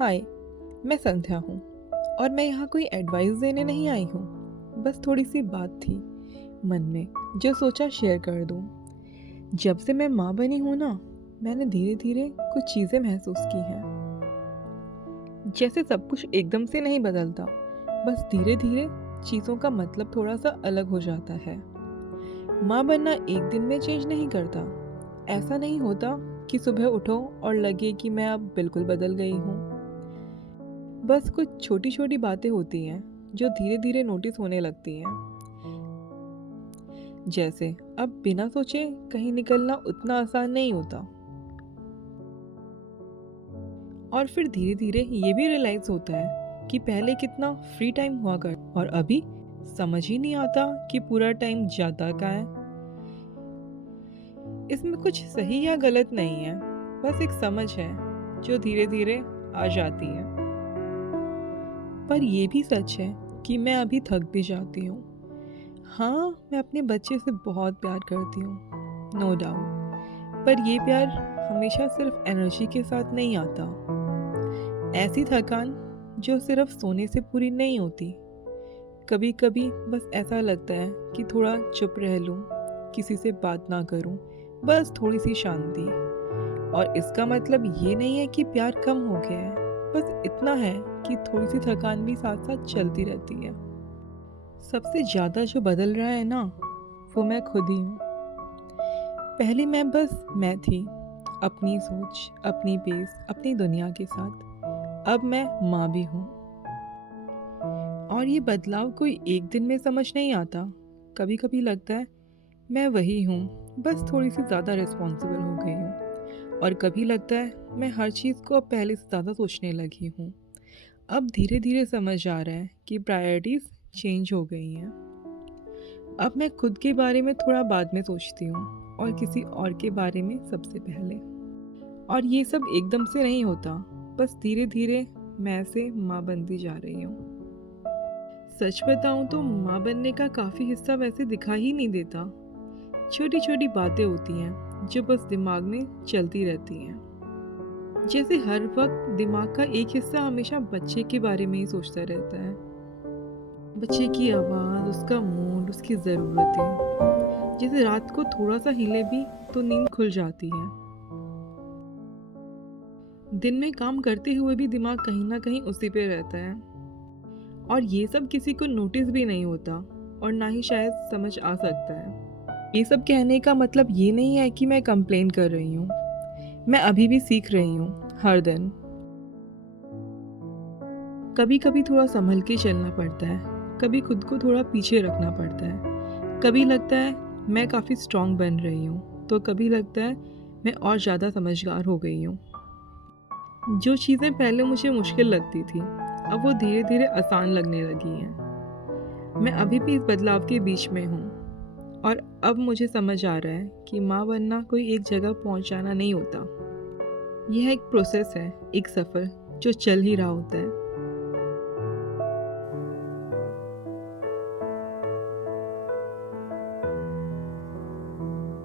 हाय, मैं संध्या हूँ और मैं यहाँ कोई एडवाइस देने नहीं आई हूँ। बस थोड़ी सी बात थी मन में जो सोचा शेयर कर दूँ। जब से मैं माँ बनी हूँ ना, मैंने धीरे धीरे कुछ चीज़ें महसूस की हैं। जैसे सब कुछ एकदम से नहीं बदलता, बस धीरे धीरे चीज़ों का मतलब थोड़ा सा अलग हो जाता है। माँ बनना एक दिन में चेंज नहीं करता। ऐसा नहीं होता कि सुबह उठो और लगे कि मैं अब बिल्कुल बदल गई हूँ। बस कुछ छोटी छोटी बातें होती हैं जो धीरे धीरे नोटिस होने लगती हैं। जैसे अब बिना सोचे कहीं निकलना उतना आसान नहीं होता, और फिर धीरे धीरे ये भी रियलाइज होता है कि पहले कितना फ्री टाइम हुआ कर और अभी समझ ही नहीं आता कि पूरा टाइम जाता कहाँ है। इसमें कुछ सही या गलत नहीं है, बस एक समझ है जो धीरे धीरे आ जाती है। पर ये भी सच है कि मैं अभी थक भी जाती हूँ। हाँ, मैं अपने बच्चे से बहुत प्यार करती हूँ, नो डाउट। पर ये प्यार हमेशा सिर्फ एनर्जी के साथ नहीं आता। ऐसी थकान जो सिर्फ सोने से पूरी नहीं होती। कभी कभी बस ऐसा लगता है कि थोड़ा चुप रह लूँ, किसी से बात ना करूँ, बस थोड़ी सी शांति। और इसका मतलब ये नहीं है कि प्यार कम हो गया है, बस इतना है कि थोड़ी सी थकान भी साथ साथ चलती रहती है। सबसे ज़्यादा जो बदल रहा है ना, वो मैं खुद ही हूँ। पहले मैं थी, अपनी सोच, अपनी पेस, अपनी दुनिया के साथ। अब मैं माँ भी हूँ, और ये बदलाव कोई एक दिन में समझ नहीं आता। कभी कभी लगता है मैं वही हूँ, बस थोड़ी सी ज़्यादा रिस्पॉन्सिबल हो गई हूँ। और कभी लगता है मैं हर चीज़ को अब पहले से ज़्यादा सोचने लगी हूँ। अब धीरे धीरे समझ आ रहा है कि प्रायोरिटीज़ चेंज हो गई हैं। अब मैं खुद के बारे में थोड़ा बाद में सोचती हूँ और किसी और के बारे में सबसे पहले। और ये सब एकदम से नहीं होता, बस धीरे धीरे मैं से माँ बनती जा रही हूँ। सच बताऊँ तो माँ बनने का काफ़ी हिस्सा वैसे दिखा ही नहीं देता। छोटी छोटी बातें होती हैं जो बस दिमाग में चलती रहती हैं। जैसे हर वक्त दिमाग का एक हिस्सा हमेशा बच्चे के बारे में ही सोचता रहता है। बच्चे की आवाज़, उसका मूड, उसकी ज़रूरतें। जैसे रात को थोड़ा सा हिले भी तो नींद खुल जाती है। दिन में काम करते हुए भी दिमाग कहीं ना कहीं उसी पे रहता है। और ये सब किसी को नोटिस भी नहीं होता, और ना ही शायद समझ आ सकता है। ये सब कहने का मतलब ये नहीं है कि मैं कंप्लेन कर रही हूँ। मैं अभी भी सीख रही हूँ हर दिन। कभी कभी थोड़ा संभल के चलना पड़ता है, कभी खुद को थोड़ा पीछे रखना पड़ता है। कभी लगता है मैं काफ़ी स्ट्रांग बन रही हूँ, तो कभी लगता है मैं और ज़्यादा समझदार हो गई हूँ। जो चीज़ें पहले मुझे मुश्किल लगती थी, अब वो धीरे धीरे आसान लगने लगी हैं। मैं अभी भी इस बदलाव के बीच में हूँ, और अब मुझे समझ आ रहा है कि माँ बनना कोई एक जगह पहुँच जाना नहीं होता। यह एक प्रोसेस है, एक सफ़र जो चल ही रहा होता है।